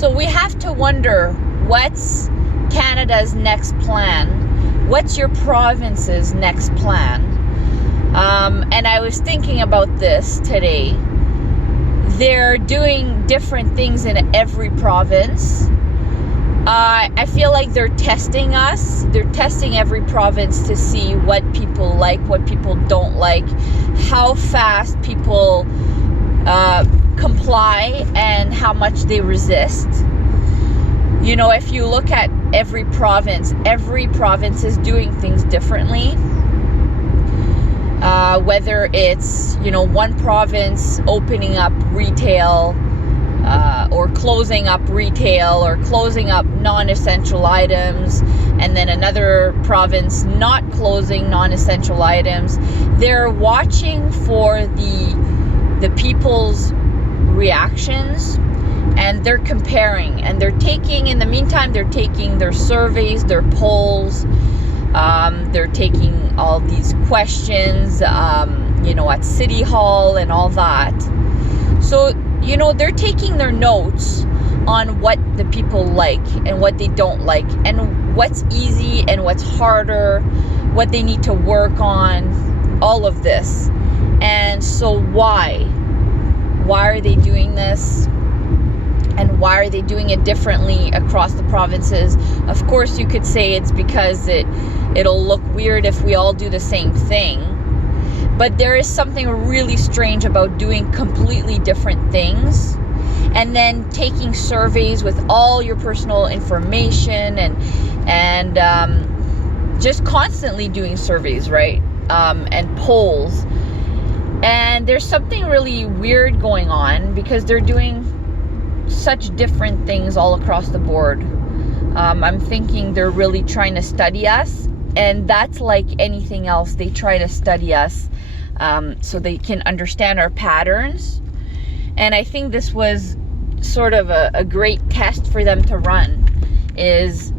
So we have to wonder, what's Canada's next plan? What's your province's next plan? And I was thinking about this today. They're doing different things in every province. I feel like they're testing us. They're testing every province to see what people like, what people don't like, how fast people comply, and how much they resist. You know, if you look at every province is doing things differently. Whether it's, you know, one province opening up retail, or closing up retail, or closing up non-essential items, and then another province not closing non-essential items. They're watching for the people's reactions, and they're comparing, and they're taking, in the meantime, they're taking their surveys, their polls, they're taking all these questions, you know, at City Hall and all that. So, you know, they're taking their notes on what the people like and what they don't like, and what's easy and what's harder, what they need to work on, all of this. And so why are they doing this? And why are they doing it differently across the provinces? Of course, you could say it's because it'll look weird if we all do the same thing. But there is something really strange about doing completely different things, and then taking surveys with all your personal information, and just constantly doing surveys, right? And polls. And there's something really weird going on because they're doing such different things all across the board. I'm thinking they're really trying to study us, and that's like anything else. They try to study us so they can understand our patterns. And I think this was sort of a great test for them to run, is,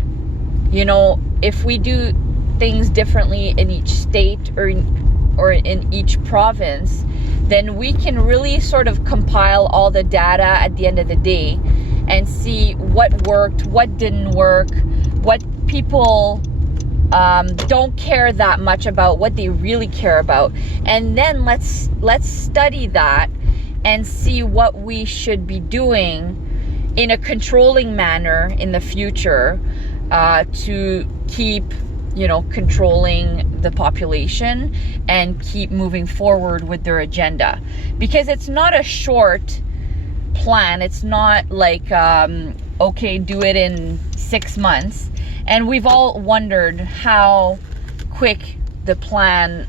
you know, if we do things differently in each state or in each province, then we can really sort of compile all the data at the end of the day and see what worked, what didn't work, what people don't care that much about, what they really care about. And then let's study that and see what we should be doing in a controlling manner in the future, to keep, you know, controlling the population and keep moving forward with their agenda. Because it's not a short plan. It's not like, okay, do it in 6 months. And we've all wondered how quick the plan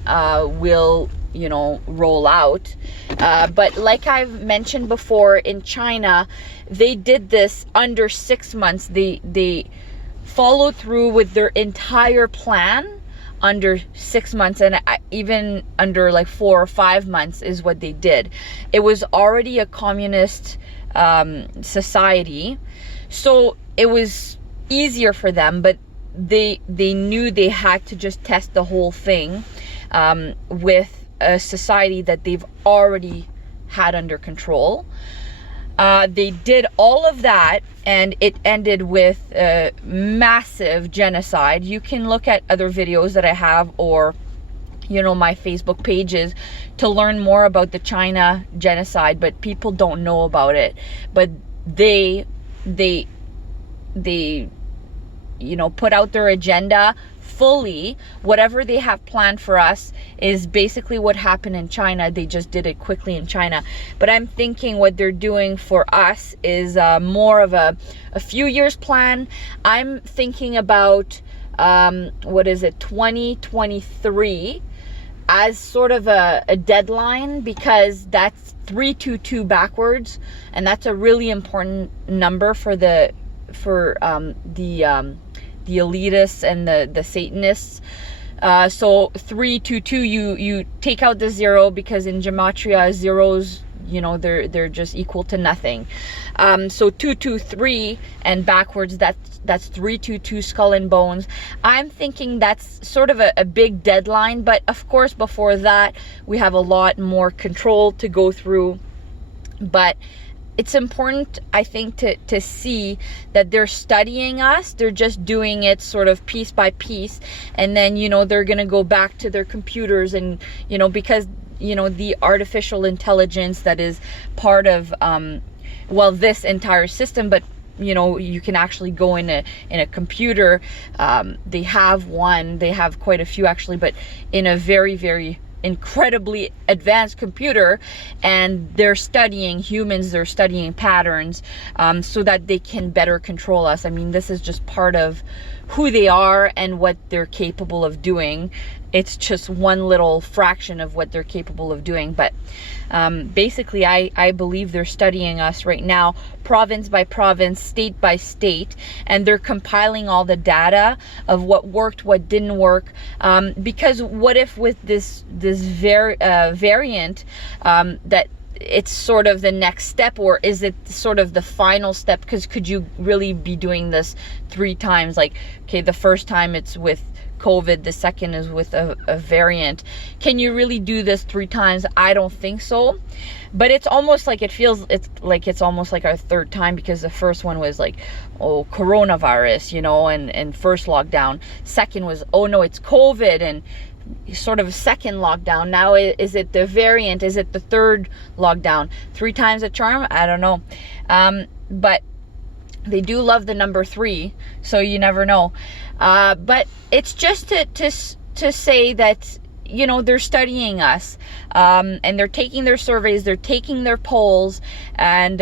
will, you know, roll out. But like I've mentioned before, in China, they did this under 6 months. They followed through with their entire plan under 6 months, and even under like 4 or 5 months is what they did. It was already a communist society, so it was easier for them, but they knew they had to just test the whole thing with a society that they've already had under control. They did all of that, and it ended with a massive genocide. You can look at other videos that I have, or, you know, my Facebook pages, to learn more about the China genocide, but people don't know about it. But they you know, put out their agenda fully. Whatever they have planned for us is basically what happened in China. They just did it quickly in China. But I'm thinking what they're doing for us is more of a few years plan. I'm thinking about 2023 as sort of a deadline, because that's 322 backwards, and that's a really important number for the elitists and the Satanists. So 322, you take out the zero, because in gematria zeros, you know, they're just equal to nothing. So 223 and backwards, that's 322, skull and bones. I'm thinking that's sort of a big deadline, but of course before that we have a lot more control to go through. But it's important, I think, to see that they're studying us. They're just doing it sort of piece by piece, and then, you know, they're going to go back to their computers, and, you know, because, you know, the artificial intelligence that is part of, well, this entire system, but, you know, you can actually go in a computer. They have quite a few actually, but in a very, very incredibly advanced computer, and they're studying humans, they're studying patterns, so that they can better control us. I mean, this is just part of who they are and what they're capable of doing. It's just one little fraction of what they're capable of doing. But basically, I believe they're studying us right now, province by province, state by state, and they're compiling all the data of what worked, what didn't work. Because what if with this variant, that it's sort of the next step, or is it sort of the final step? Because could you really be doing this 3 times? Like, okay, the first time it's with COVID, the second is with a variant. Can you really do this 3 times? I don't think so. But it's almost like it's almost like our 3rd time, because the first one was like, oh, coronavirus, you know, and first lockdown. Second was, oh no, it's COVID, and sort of a second lockdown. Now is it the variant? Is it the 3rd lockdown? 3 times a charm? I don't know. But they do love the number 3, so you never know. But it's just to say that, you know, they're studying us, and they're taking their surveys, they're taking their polls, and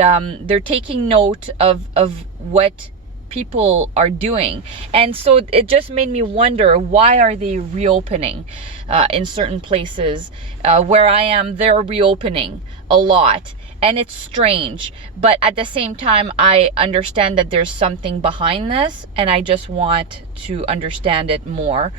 they're taking note of what people are doing. And so it just made me wonder, why are they reopening in certain places? Where I am, they're reopening a lot, and it's strange. But at the same time, I understand that there's something behind this, and I just want to understand it more,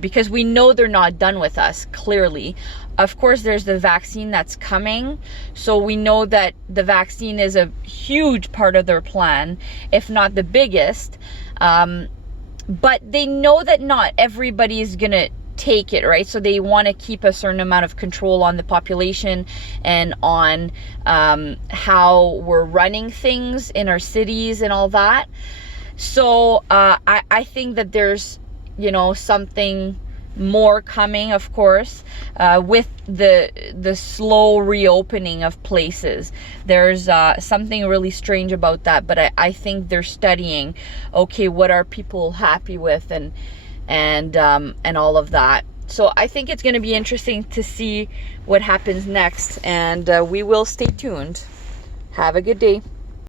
because we know they're not done with us, clearly. Of course, there's the vaccine that's coming, so we know that the vaccine is a huge part of their plan, if not the biggest. But they know that not everybody's gonna take it, right? So they want to keep a certain amount of control on the population and on how we're running things in our cities and all that. So I think that there's, you know, something more coming, of course, with the slow reopening of places. There's something really strange about that, but I think they're studying, okay, what are people happy with, and all of that. So I think it's going to be interesting to see what happens next, and we will stay tuned. Have a good day.